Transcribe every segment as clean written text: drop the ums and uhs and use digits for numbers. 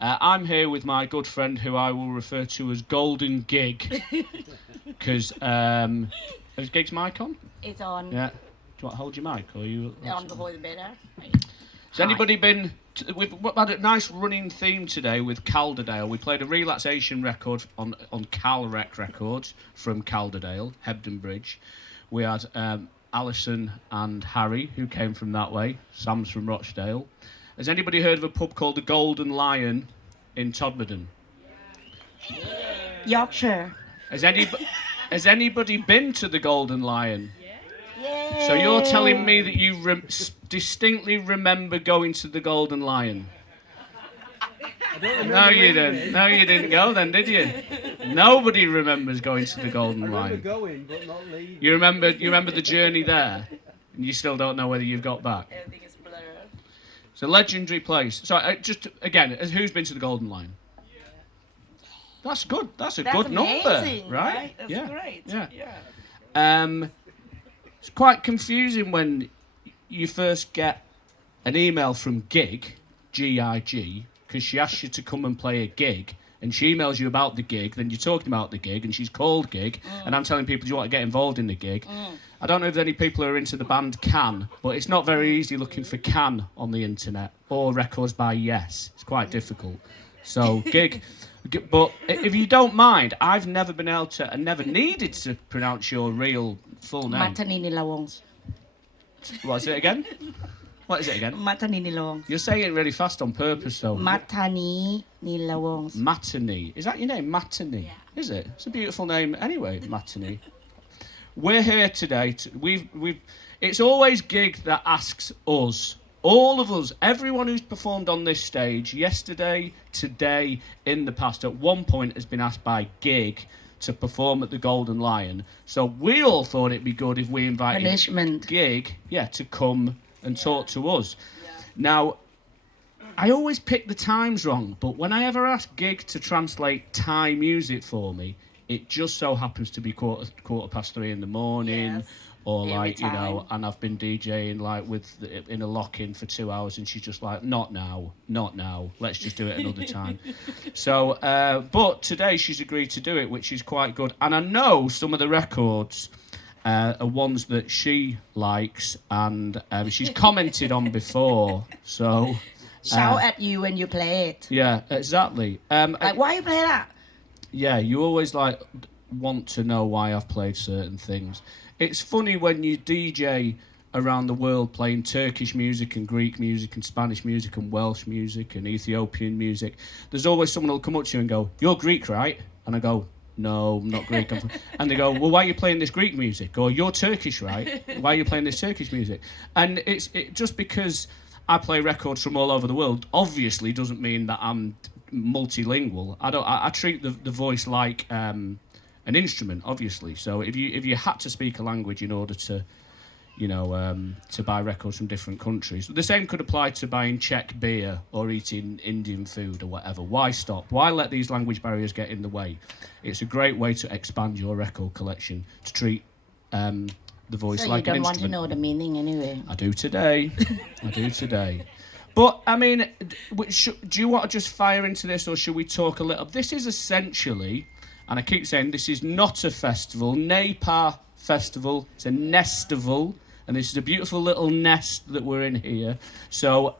I'm here with my good friend who I will refer to as Golden Gig. Because, is Gig's mic on? It's on. Yeah. Do you want to hold your mic? Or you? On the whole better. Has anybody been... We've had a nice running theme today with Calderdale. We played a relaxation record on Calrec Records from Calderdale, Hebden Bridge. We had Alison and Harry, who came from that way. Sam's from Rochdale. Has anybody heard of a pub called the Golden Lion in Todmorden? Yorkshire. Has anybody been to the Golden Lion? Yeah. So you're telling me that you distinctly remember going to the Golden Lion? No, you didn't. No, you didn't go then, did you? Nobody remembers going to the Golden Lion. I remember going, but not leaving. You remember the journey there, and you still don't know whether you've got back. Everything is blurred. It's a legendary place. So just again, who's been to the Golden Lion? That's good. That's good amazing, number, right? That's yeah. great. Yeah. It's quite confusing when you first get an email from Gig, because she asks you to come and play a gig, and she emails you about the gig, then you're talking about the gig, and she's called Gig, and I'm telling people, do you want to get involved in the gig? I don't know if any people who are into the band Can, but it's not very easy looking for Can on the internet, or records by Yes. It's quite difficult. So, Gig... But if you don't mind, I've never been able to, and never needed to pronounce your real full name. Matani Nilawongs. What's it again? What is it again? Matani Nilawongs. You're saying it really fast on purpose, though. Matani Nilawongs. Matani. Is that your name? Matani? Yeah. Is it? It's a beautiful name anyway, Matani. We're here today. It's always Gig that asks us. All of us, everyone who's performed on this stage, yesterday, today, in the past, at one point has been asked by Gig to perform at the Golden Lion. So we all thought it'd be good if we invited Gig, to come and talk to us. Yeah. Now, I always pick the times wrong, but when I ever ask Gig to translate Thai music for me, it just so happens to be quarter past 3 in the morning. Yes. Or and I've been DJing in a lock-in for 2 hours, and she's just like, not now, let's just do it another time. So, but today she's agreed to do it, which is quite good. And I know some of the records are ones that she likes, and she's commented on before. So shout at you when you play it. Yeah, exactly. Why you play that? Yeah, you always want to know why I've played certain things. It's funny when you DJ around the world playing Turkish music and Greek music and Spanish music and Welsh music and Ethiopian music. There's always someone who'll come up to you and go, "You're Greek, right?" And I go, "No, I'm not Greek." And they go, "Well, why are you playing this Greek music?" Or, "You're Turkish, right? Why are you playing this Turkish music?" And it's just because I play records from all over the world obviously doesn't mean that I'm multilingual. I treat the voice like an instrument, obviously. So if you had to speak a language in order to, to buy records from different countries, the same could apply to buying Czech beer or eating Indian food or whatever. Why stop? Why let these language barriers get in the way? It's a great way to expand your record collection, to treat the voice like an instrument. So you don't want to know the meaning anyway? I do today. But, I mean, do you want to just fire into this, or should we talk a little? This is essentially... And I keep saying this is not a festival, Napa festival, it's a nestival, and this is a beautiful little nest that we're in here. So,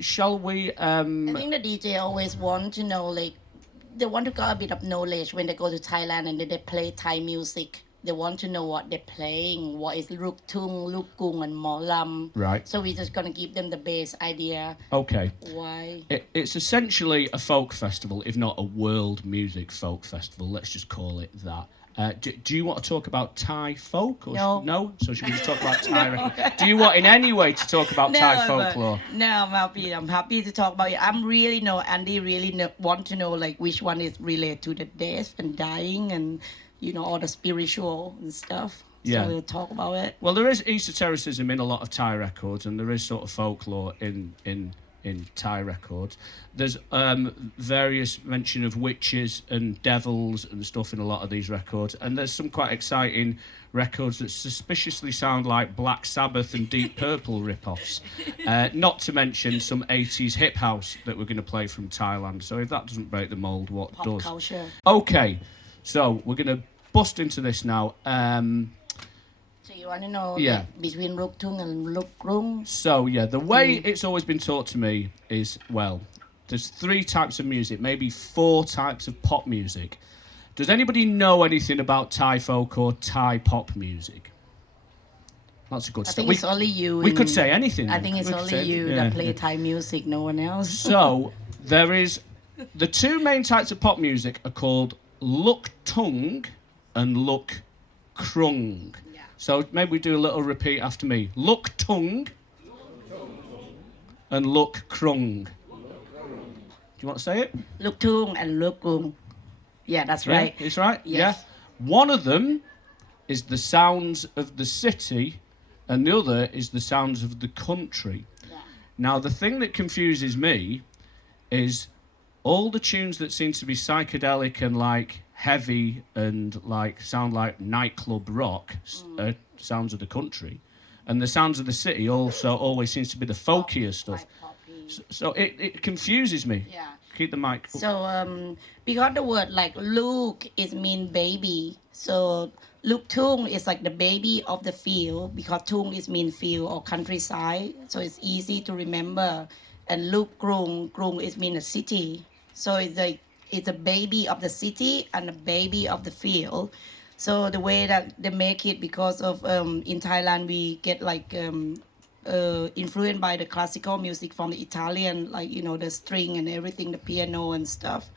shall we... I think the DJ always want to know, they want to get a bit of knowledge when they go to Thailand and they play Thai music. They want to know what they're playing, what is Luk Tung, Luk Gung, and Molam. Right. So we're just going to give them the base idea. Okay. Why? It's essentially a folk festival, if not a world music folk festival. Let's just call it that. Do you want to talk about Thai folk? Or No. So should we just talk about Thai record? Do you want in any way to talk about Thai folklore? No, I'm happy to talk about it. Andy really want to know which one is related to the death and dying and... all the spiritual and stuff. Yeah. So we'll talk about it. Well, there is esotericism in a lot of Thai records, and there is sort of folklore in in Thai records. There's various mention of witches and devils and stuff in a lot of these records, and there's some quite exciting records that suspiciously sound like Black Sabbath and Deep Purple rip-offs. Not to mention some 80s hip house that we're going to play from Thailand. So if that doesn't break the mould, what Pop does? culture. Okay, so we're going to bust into this now. So you want to know Yeah. between Luk Tung and Luk Rung? So, yeah, the way it's always been taught to me is, well, there's 3 types of music, maybe 4 types of pop music. Does anybody know anything about Thai folk or Thai pop music? That's a good I start. think it's only you. We could say anything. I then. think it's We could only say- you yeah. that play Thai music, no one else. So, there is... The 2 main types of pop music are called Luk Tung and Luk Krung. Yeah. So maybe we do a little repeat after me. Luk Tung and Luk Krung. Do you want to say it? Luk Tung and Luk Rung. Yeah, that's right. Yeah, it's right. Yes. Yeah. One of them is the sounds of the city, and the other is the sounds of the country. Yeah. Now, the thing that confuses me is all the tunes that seem to be psychedelic and like heavy and like sound like nightclub rock are sounds of the country, and the sounds of the city also always seems to be the folkier stuff. Quite poppy. So it confuses me. Yeah. Keep the mic. So because the word like Luke is mean baby, so Luk Tung is like the baby of the field because Tung is mean field or countryside, so it's easy to remember. And Luk Krung is mean a city, so it's a baby of the city and a baby of the field. So the way that they make it, because of in Thailand we get like influenced by the classical music from the Italian, like the string and everything, the piano and stuff,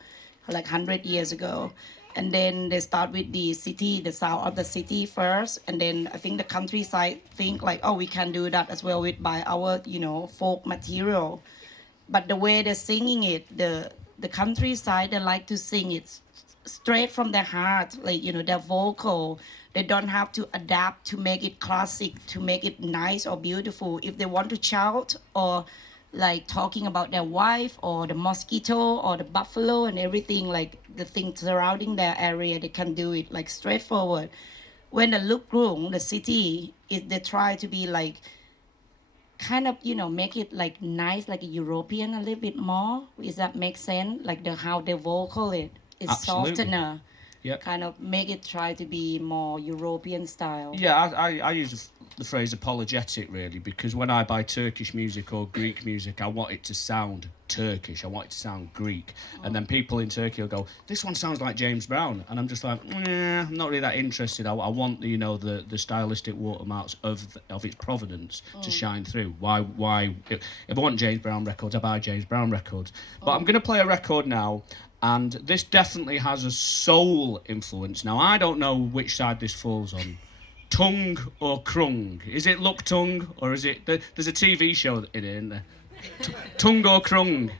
like 100 years ago. And then they start with the city, the sound of the city first, and then I think the countryside think like, oh, we can do that as well with by our folk material. But the way they're singing it, the countryside, they like to sing it straight from their heart, like their vocal. They don't have to adapt to make it classic, to make it nice or beautiful. If they want to shout or like talking about their wife or the mosquito or the buffalo and everything, like the things surrounding their area, they can do it like straightforward. When the Luk Rung, the city, is they try to be like kind of make it like nice, like a European a little bit more. Does that make sense? Like how they vocal it is Absolutely. softener. Yep. Kind of make it try to be more European style. Yeah, I use the phrase apologetic really, because when I buy Turkish music or Greek music, I want it to sound Turkish. I want it to sound Greek. And then people in Turkey will go, this one sounds like James Brown. And I'm just like, I'm not really that interested. I want the stylistic watermarks of its provenance to shine through. Why? If I want James Brown records, I buy James Brown records. But I'm going to play a record now. And this definitely has a soul influence. Now, I don't know which side this falls on. Tung or Krung? Is it Luk Tung or is it... There's a TV show in it, isn't there? Tung or Krung?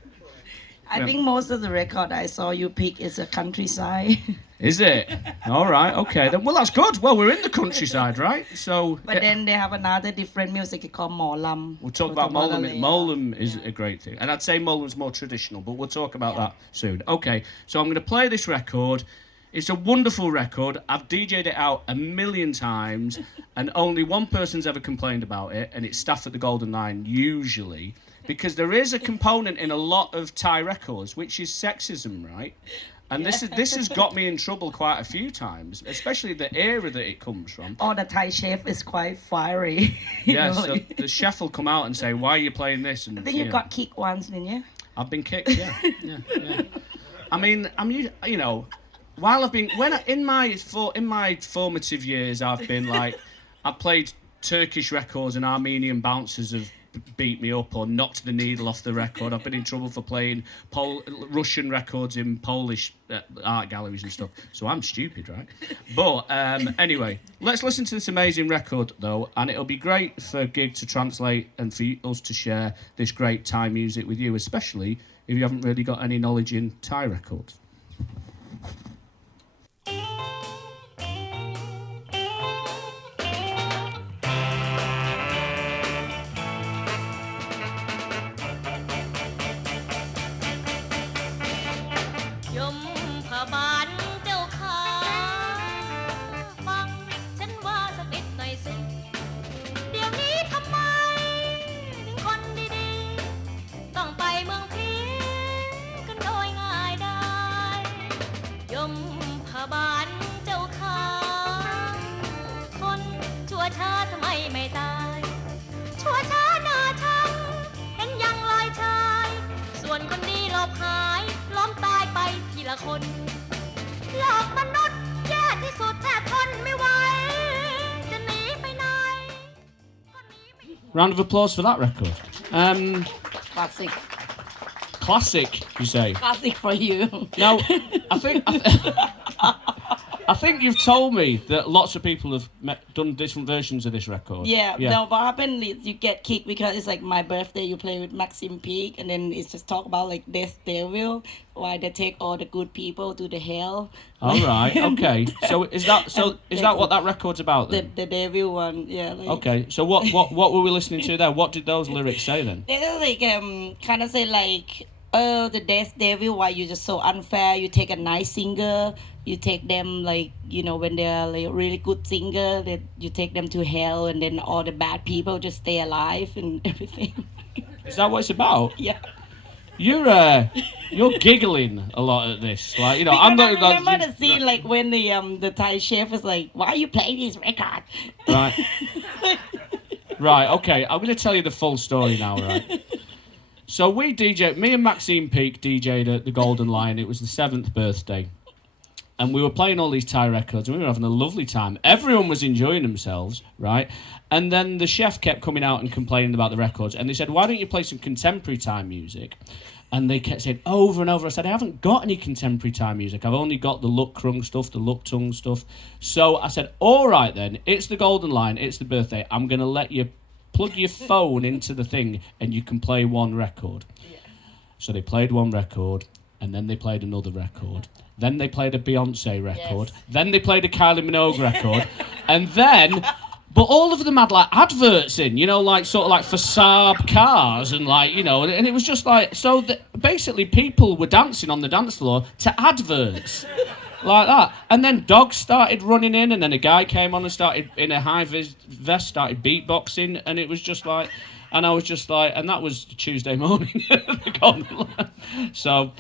I think most of the record I saw you pick is a countryside. Is it? All right, okay. Then, well, that's good. Well, we're in the countryside, right? So... But then they have another different music called Molam. We'll talk about Molam. Molam is a great thing. And I'd say Molam's more traditional, but we'll talk about that soon. Okay, so I'm going to play this record. It's a wonderful record. I've DJ'd it out 1,000,000 times, and only one person's ever complained about it, and it's staff at the Golden Line, usually, because there is a component in a lot of Thai records, which is sexism, right? And this has got me in trouble quite a few times, especially the era that it comes from. Oh, the Thai chef is quite fiery. Yeah, so the chef will come out and say, "Why are you playing this?" And I think you got kicked once, didn't you? I've been kicked. Yeah. I mean, while I've been in my formative years, I've been like, I've played Turkish records and Armenian bouncers have beat me up or knocked the needle off the record. I've been in trouble for playing Russian records in Polish art galleries and stuff. So I'm stupid, right? But anyway, let's listen to this amazing record, though, and it'll be great for Gig to translate and for us to share this great Thai music with you, especially if you haven't really got any knowledge in Thai records. มพบาลเจ้าขาคนชั่วช้าทำไมไม่ตายชั่วช้าหน้าช้ำเห็นยังลอยชายส่วนคนดีหลบหายล้มตายไปทีละคนโลกมนุษย์แย่ที่สุดแทบทนไม่ไหวจะหนีไปไหน Round of applause for that record. Classic. Classic, you say? Classic for you. Now, I think you've told me that lots of people have done different versions of this record. Yeah, no, what happened is you get kicked because it's like my birthday, you play with Maxim Peak, and then it's just talk about like Death Devil, why they take all the good people to the hell. All right, okay. So is that what that record's about then? The devil one, yeah. Like, Okay, so what were we listening to there? What did those lyrics say then? They're like kind of say like, oh, the Death Devil, why you just so unfair? You take a nice singer, you take them like, you know, when they're like a really good singer, that you take them to hell, and then all the bad people just stay alive and everything. Is that what it's about? Yeah. You're giggling a lot at this, like, you know. Because I'm not. I remember the scene like when the Thai chef was like, "Why you play this record?" Right. Right. Okay. I'm going to tell you the full story now. Right. So me and Maxime Peake DJ'd at the Golden Lion. It was the 7th birthday. And we were playing all these Thai records and we were having a lovely time. Everyone was enjoying themselves, right? And then the chef kept coming out and complaining about the records. And they said, why don't you play some contemporary Thai music? And they kept saying over and over. I said, I haven't got any contemporary Thai music. I've only got the Luk Krung stuff, the Luk Tung stuff. So I said, all right then, it's the Golden Line, it's the birthday. I'm going to let you plug your phone into the thing and you can play one record. Yeah. So they played one record and then they played another record. Then they played a Beyonce record. Yes. Then they played a Kylie Minogue record. And then... But all of them had, like, adverts in, you know, like, sort of like for Saab cars and, like, you know, and it was just like... So, basically, people were dancing on the dance floor to adverts. Like that. And then dogs started running in, and then a guy came on and started, in a high-vis vest, started beatboxing, and it was just like... And I was just like, and that was Tuesday morning. So,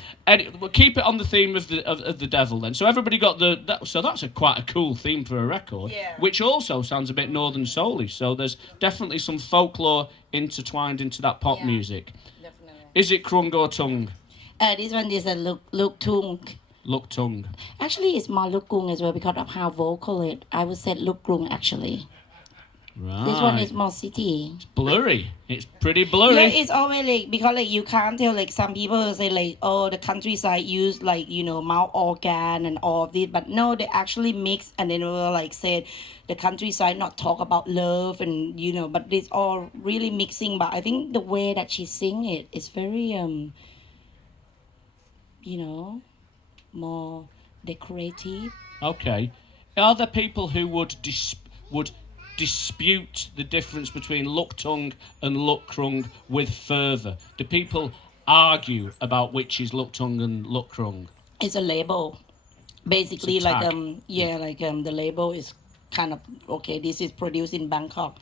we'll keep it on the theme of the devil then. So everybody got so that's quite a cool theme for a record, yeah. Which also sounds a bit Northern Soul-y. So there's definitely some folklore intertwined into that pop music. Definitely. Is it Krung or Tung? This one is a Luk Tung. Luk Tung. Actually, it's more Luk Gung as well because of how vocal it. I would say Luk Gung actually. Right. This one is more city. It's blurry. It's pretty blurry. Yeah, it's always like, because like you can't tell, like some people say like, oh, the countryside use like, you know, mouth organ and all of this, but no, they actually mix, and then will like said the countryside not talk about love and, you know, but it's all really mixing. But I think the way that she sing it is very you know, more decorative. Okay. Are there people who would dispute the difference between Luk Tung and Luk Krung with fervour? Do people argue about which is Luk Tung and Luk Krung? It's a label. Basically, it's a like tag. the label is kind of, okay, this is produced in Bangkok,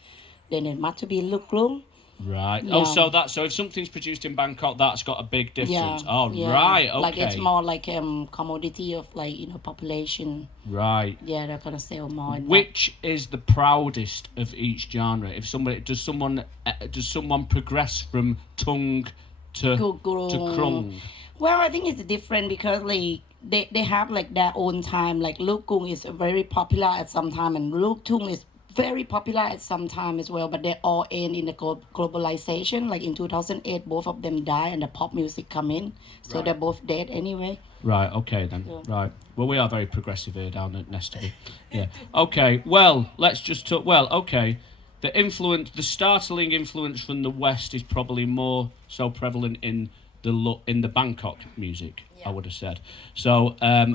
then it must be Luk Krung. Right. Yeah. Oh, so if something's produced in Bangkok, that's got a big difference. Yeah. Oh, yeah. Right. Okay. Like it's more like commodity of like, you know, population. Right. Yeah, they're gonna sell more. Which is the proudest of each genre? If somebody does someone progress from tung to krung? Well, I think it's different because like they have like their own time. Like Luk Gung is very popular at some time, and Luk Tung is very popular at some time as well, but they all end in the globalization. Like in 2008, both of them die and the pop music come in. So right. They're both dead anyway. Right, okay then. Yeah. Right. Well, we are very progressive here down at Nesterby. Yeah. Okay, well, let's just talk... Well, okay. The startling influence from the West is probably more so prevalent in the Bangkok music. I would have said. So,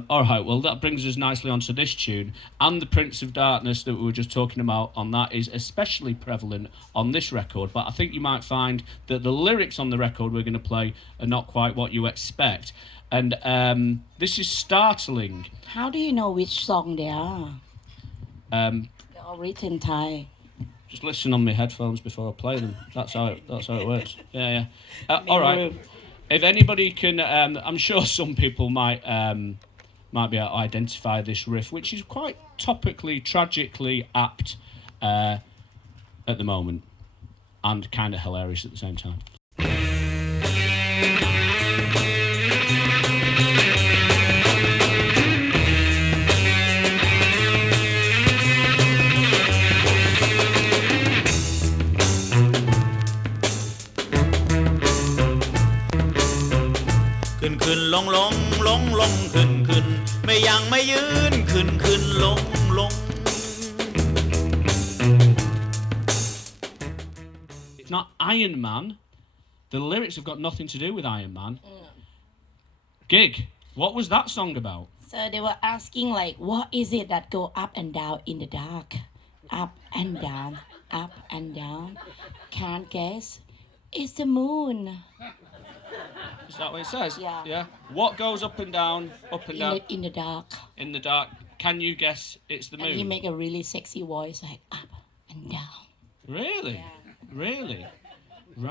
all right, well, that brings us nicely onto this tune. And the Prince of Darkness that we were just talking about on that is especially prevalent on this record. But I think you might find that the lyrics on the record we're going to play are not quite what you expect. And this is startling. How do you know which song they are? They're all written Thai. Just listen on my headphones before I play them. That's how it works. Yeah. All right. If anybody can, I'm sure some people might might be able to identify this riff, which is quite topically, tragically apt at the moment, and kind of hilarious at the same time. ขึ้นลงลงลงลงขึ้นขึ้นไม่ยังไม่ยืนขึ้นขึ้นลงลง It's not Iron Man. The lyrics have got nothing to do with Iron Man. Gig, what was that song about? So they were asking like, what is it that go up and down in the dark? Up and down, up and down. Can't guess. It's the moon. Is that what it says? Yeah. What goes up and down, In the dark. in the dark? Can you guess it's the moon? And he make a really sexy voice like up and down. Really? Really?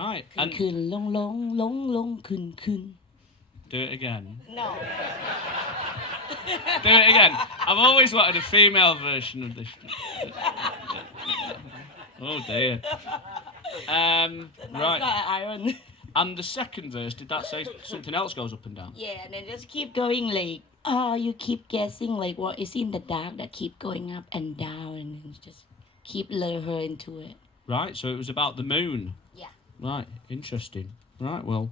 Right. And ขึ้นลงลงลงลงขึ้นขึ้น do it again. No. Do it again. I've always wanted a female version of this. Oh dear. Right. That's not iron. And the second verse, did that say something else goes up and down? Yeah, and then just keep going like, oh, you keep guessing like what is in the dark that keep going up and down, and then just keep lure her into it. Right, so it was about the moon. Yeah. Right, interesting. Right, well,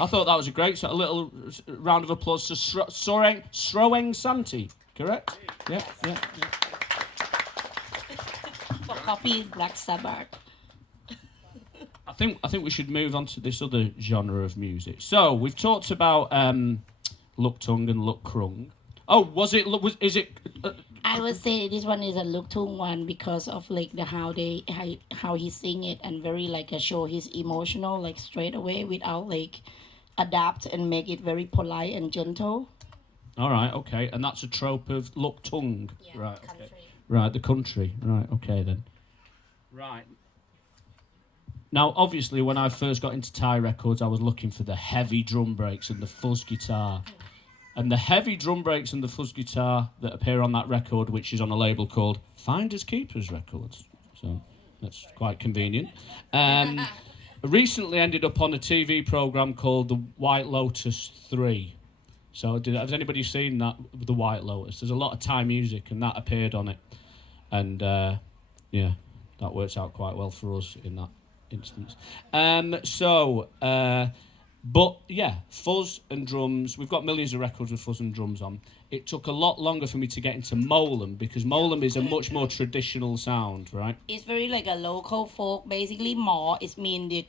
I thought that was a great sort of little round of applause to Sroeng Santi, correct? Yeah. For copy Black Sabbath. I think we should move on to this other genre of music. So we've talked about Luktung and Lukkrung. Oh, is it? I would say this one is a Luktung one because of like the how he sing it and very like show his emotional like straight away without like adapt and make it very polite and gentle. All right, okay, and that's a trope of Luktung. Yeah, Right, okay. country. Right, the country. Right, okay then. Right. Now, obviously, when I first got into Thai records, I was looking for the heavy drum breaks and the fuzz guitar. And the heavy drum breaks and the fuzz guitar that appear on that record, which is on a label called Finders Keepers Records. So that's quite convenient. Recently ended up on a TV programme called The White Lotus 3. So has anybody seen that, The White Lotus? There's a lot of Thai music and that appeared on it. And yeah, that works out quite well for us in that instance. But yeah, fuzz and drums. We've got millions of records with fuzz and drums on. It took a lot longer for me to get into Molam because Molam is a much more traditional sound, right? It's very like a local folk. Basically, Mo is mean the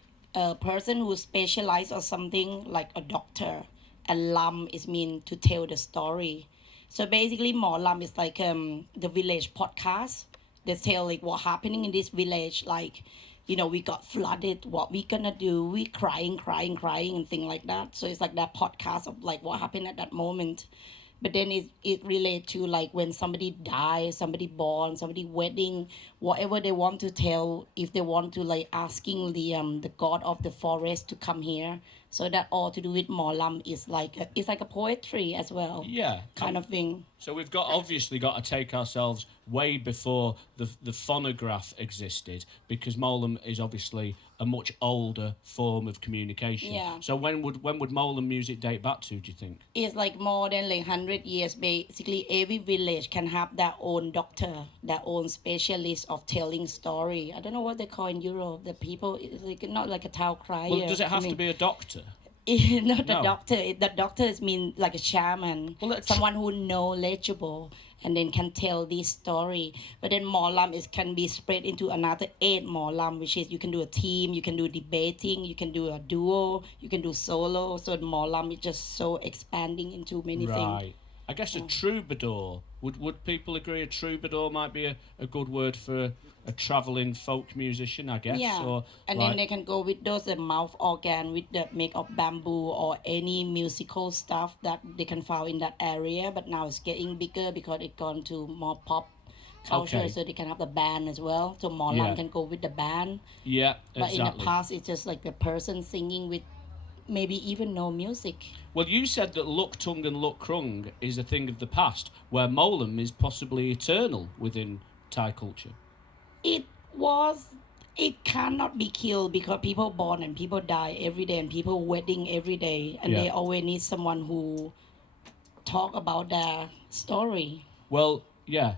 person who specialize or something like a doctor, and Lam is mean to tell the story. So basically, Mo Lam is like the village podcast. They tell like what happening in this village, like, you know, we got flooded, what we gonna do, we crying and thing like that. So it's like that podcast of like what happened at that moment. But then it relate to like when somebody dies, somebody born, somebody wedding, whatever they want to tell, if they want to like asking the god of the forest to come here. So that all to do with Molam is like it's like a poetry as well. Yeah. Kind of thing. So we've obviously got to take ourselves way before the phonograph existed because Molam is obviously a much older form of communication. Yeah. So when would Molam music date back to, do you think? It's like more than like 100 years. Basically, every village can have their own doctor, their own specialist of telling story. I don't know what they call in Europe. The people, it's like not like a town crier. Well, does it have to be a doctor? Not a No. doctor. The doctor is mean like a shaman, Well, that's- someone who knowledgeable and then can tell this story. But then Molam can be spread into another 8 Molam, which is you can do a team, you can do debating, you can do a duo, you can do solo. So Molam is just so expanding into many things. Right. I guess a troubadour. Would people agree a troubadour might be a good word for a travelling folk musician, I guess? Yeah, Or and then they can go with those mouth organ with the make of bamboo or any musical stuff that they can find in that area. But now it's getting bigger because it gone to more pop culture, Okay. so they can have the band as well. So Molam Yeah. can go with the band. Yeah, But in the exactly. past, it's just like the person singing with maybe even no music. Well, you said that Luk Tung and Luk Krung is a thing of the past, where Molam is possibly eternal within Thai culture. It was. It cannot be killed because people born and people die every day and people wedding every day and they always need someone who talk about their story. Well, yeah.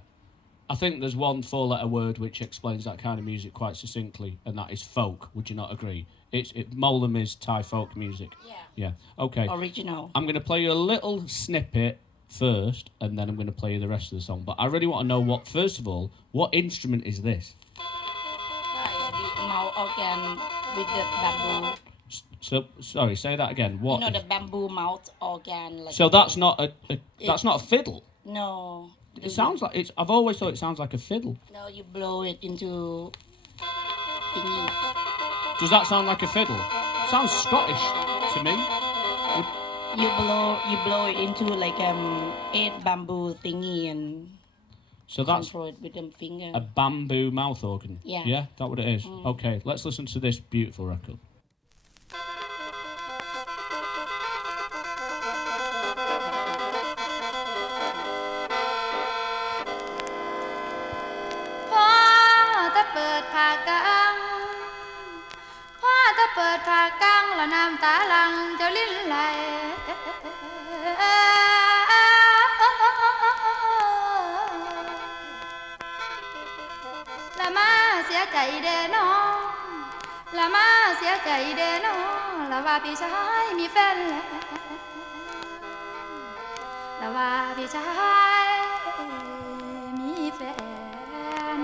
I think there's one four-letter word which explains that kind of music quite succinctly, and that is folk. Would you not agree? Molam is Thai folk music. Yeah. Okay. Original. I'm going to play you a little snippet first, and then I'm going to play you the rest of the song. But I really want to know first of all, what instrument is this? Mouth organ with the bamboo. So sorry, say that again. What? The bamboo mouth organ. Like so that's not that's not a fiddle. No. It sounds like it's. I've always thought it sounds like a fiddle. No, you blow it into thingy. Does that sound like a fiddle? Sounds Scottish to me. You blow it into like 8 bamboo thingy and. So that's control it with them finger. a bamboo mouth organ. Yeah. Yeah, that's what it is. Okay, let's listen to this beautiful record. เปิดผากกังและน้ำตาหลังจะลิ้นไหลละมาเสียใจเด้อน้องละมาเสียใจเด้อน้องละว่าพี่ชายมีแฟนแล้วละว่าพี่ชายมีแฟน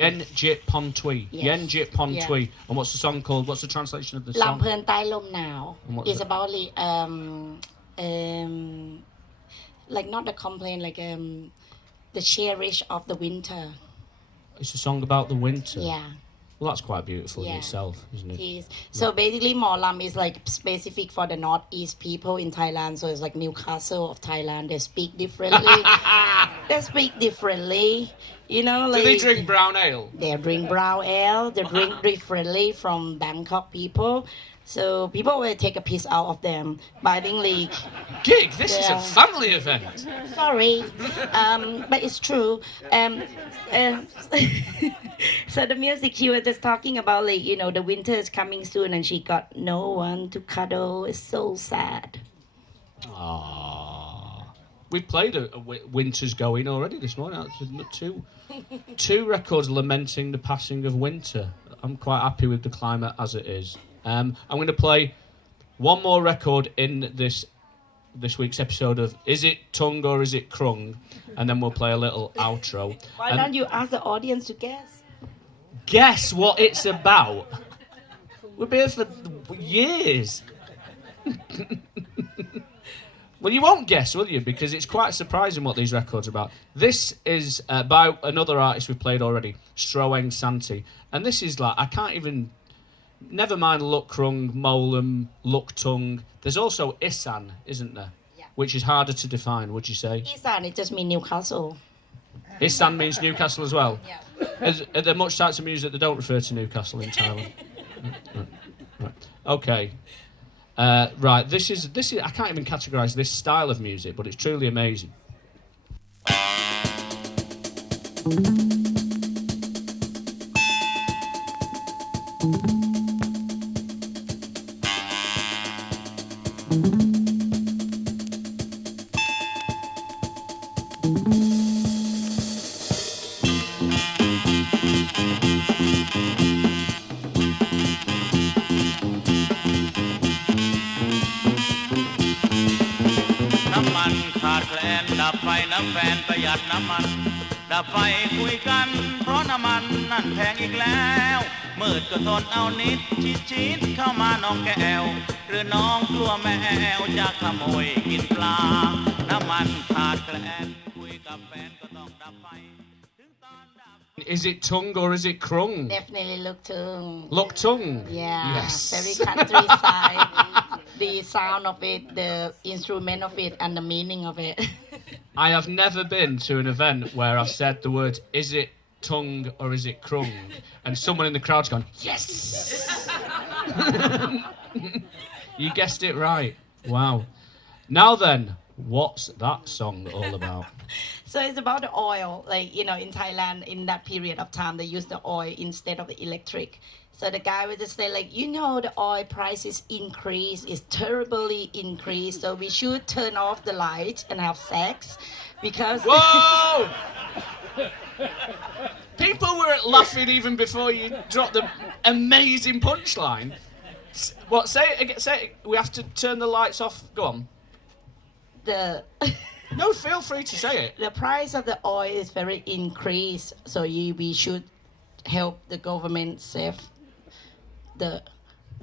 Yen Jit Pon Tui. Yes. Yen Jit Pon Yeah. Tui. And what's the song called? What's the translation of the song? ลำเพลินใต้ลมหนาว And what's It's it? about like not the complaint like the cherish of the winter. It's a song about the winter. Yeah. Well, that's quite beautiful in Yeah. itself, isn't it? It is. So basically, Molam is like specific for the northeast people in Thailand. So it's like Newcastle of Thailand. They speak differently. They speak differently. You know, Do like they drink brown ale? they drink brown ale. They drink differently from Bangkok people. So people will take a piece out of them. But I think like Gig, this is a Yeah. family event. sorry, but it's true. So the music she was just talking about, like the winter is coming soon, and she got no one to cuddle. It's so sad. Aww. We played a Winter's Going already this morning. That's two records lamenting the passing of winter. I'm quite happy with the climate as it is. I'm going to play one more record in this week's episode of Is It Tung or Is It Krung? And then we'll play a little outro. Why And don't you ask the audience to guess? guess what it's about? We've been here for years. Well, you won't guess, will you? Because it's quite surprising what these records are about. This is by another artist we've played already, Stroeng Santi. And this is like, I can't even... Never mind Luk Krung, Molam, Luk Tung. There's also Isan, isn't there? Yeah. Which is harder to define, would you say? Isan, it just means Newcastle. Isan means Newcastle as well? Yeah. Are there much types of music that don't refer to Newcastle in Thailand? Right. Okay. Right, this is I can't even categorise this style of music, but it's truly amazing.น้ำมันขาดแคลนดับไฟน้ำแฟนประหยัดน้ำมัน ดับไฟคุยกันเพราะน้ำมันนั่นแพงอีกแล้วมืดก็ทนเอานิดชิดเข้ามาน้องแก้วหรือน้องกลัวแมวจะขโมยกินปลาน้ำมันขาดแคลนคุยกับแฟนก็ต้องดับไฟ Is it tongue or is it krung? Definitely look tongue. Look tongue. Yeah, Yes. very countryside. The sound of it, the instrument of it, and the meaning of it. I have never been to an event where I've said the word, is it tongue or is it krung? And someone in the crowd's gone, yes! You guessed it right. Wow. Now then, what's that song all about? So it's about the oil. Like, you know, in Thailand, in that period of time, they use the oil instead of the electric. So the guy would just say, like, you know, the oil prices increase. It's terribly increased. So we should turn off the light and have sex because... Whoa! People were laughing even before you dropped the amazing punchline. What? Say it again. Say it. We have to turn the lights off. Go on. the No, feel free to say it. the price of the oil is very increased. So we should help the government save the...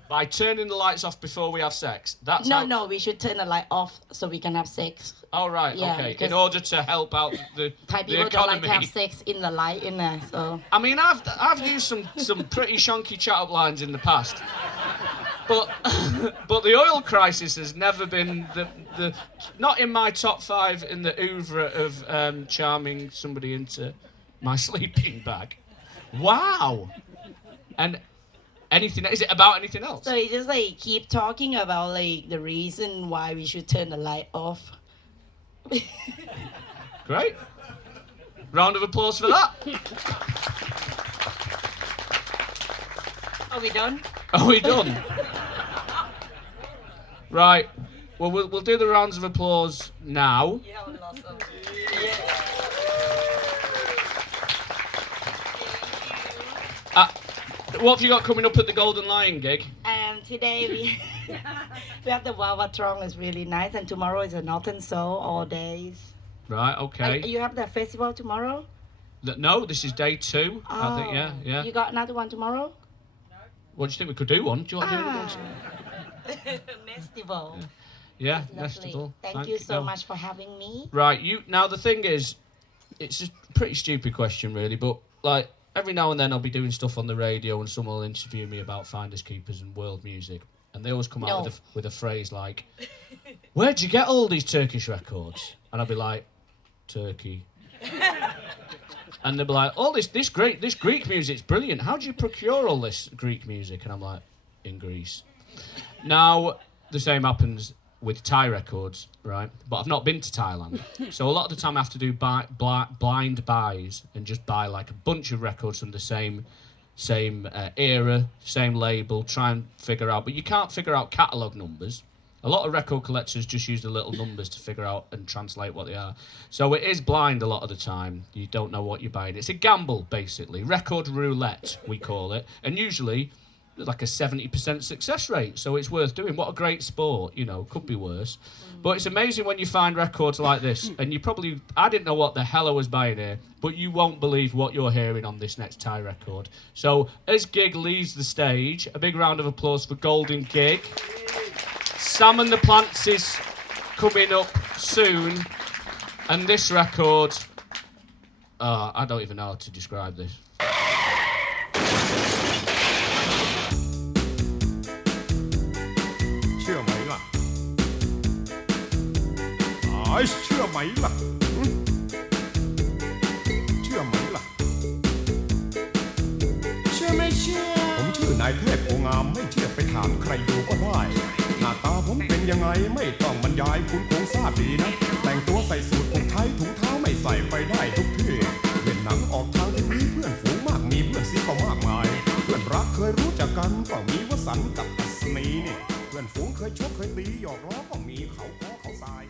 By turning the lights off before we have sex. That's No, how... no, we should turn the light off so we can have sex. Oh, right, Yeah, okay. because In order to help out the Thai people don't like economy. to have sex in the light in there, so... I mean, I've used some pretty shonky chat-up lines in the past. But the oil crisis has never been the not in my top 5 in the oeuvre of charming somebody into my sleeping bag. Wow. And anything, is it about anything else? So you just like keep talking about like the reason why we should turn the light off. Great. Round of applause for that. Are we done? Are we done? Right. Well, we'll do the rounds of applause now. Yeah, lots of... What have you got coming up at the Golden Lion gig? Today we have the Wavatron is really nice, and tomorrow is a Northern Soul all days. Right. Okay. You have the festival tomorrow? No, this is day 2. I think. Oh, Yeah. You got another one tomorrow? What do you think? We could do one. Do you want to do one? Festival. Yeah, Lovely. festival. Thank you so much for having me. Right, now the thing is, it's a pretty stupid question, really, but like every now and then I'll be doing stuff on the radio and someone will interview me about finders keepers and world music, and they always come out with a phrase like, "Where'd you get all these Turkish records?" And I'll be like, "Turkey." And they'll be like, "Oh, this Greek music's brilliant. How do you procure all this Greek music?" And I'm like, "In Greece." Now the same happens with Thai records, right? But I've not been to Thailand. So a lot of the time I have to do blind buys and just buy like a bunch of records from the same era, same label, try and figure out. But you can't figure out catalogue numbers. A lot of record collectors just use the little numbers to figure out and translate what they are. So it is blind a lot of the time. You don't know what you're buying. It's a gamble, basically. Record roulette, we call it. And usually like a 70% success rate, so it's worth doing. What a great sport, could be worse. But it's amazing when you find records like this, and I didn't know what the hell I was buying here, but you won't believe what you're hearing on this next Thai record. So as Gig leaves the stage, a big round of applause for Golden Gig. Sam and the Plants is coming up soon, and this record, I don't even know how to describe this. เชื่อไหมล่ะเชื่อไหมล่ะเชื่อไหมล่ะเชื่อไม่เชื่อผมชื่อนายเทพโองามไม่เชื่อไปถามใครดูก็ได้หน้าตาผมเป็นยังไงไม่ต้องบรรยายคุณคงทราบดีนะแต่งตัวใส่สูทผมใช้ถุงเท้าไม่ใส่ไปได้ทุกที่เล่นหนังออกทางทีวีเพื่อนฝูงมากมีเพื่อนซีก็มากมายเพื่อนรักเคยรู้จักกันก็มีวสันต์กับอัศนีนี่เพื่อนฝูงเคยชกเคยตีหยอกล้อก็มีเขาขอเขาทราย